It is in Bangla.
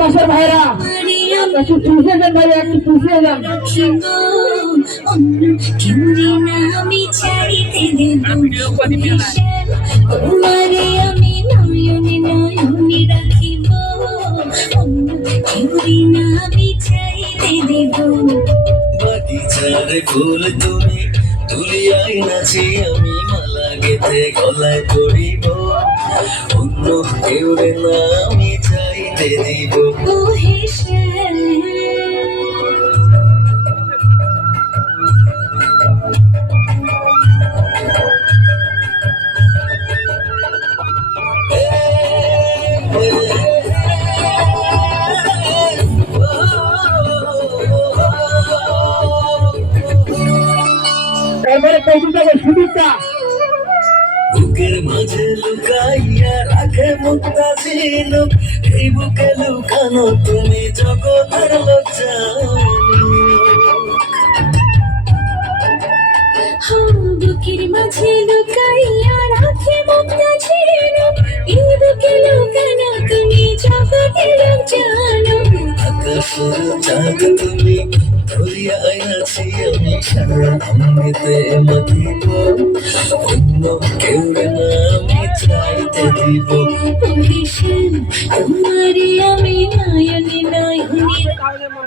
দাসের ভাইরা একটু টুসে যান ভাই, একটু টুসে যান। আমি চাইতে দেব তোমারে আমি নয়নে নয়নে রাখিব, আমি চাইতে দেব। বাগিচার ফুল তুমি তুলিয়াই নাচি আমি মালা গেতে গলায় পড়িব, অন্য কেউ না আমি চাইতে দিব। তারপরে কৌতুক সুদীপটা বুকের মাঝে লুকাইয়া রাখে মুক্তা ঝিনুক, এই বুকে লুকানো তুমি জগতের লোক বুকের মাঝে লুকাইয়া রাখে মুক্তা ঝিনুক, এই বুকে লুকানো তুমি জগতের লোক জানো। আকাশের চাঁদ তুমি ধরিয়া আছি আমি সারা অমৃতে মাখিব, অন্য কেউ না আমি চাইতে দিব। তোমারে আমি নয়নে নয়নে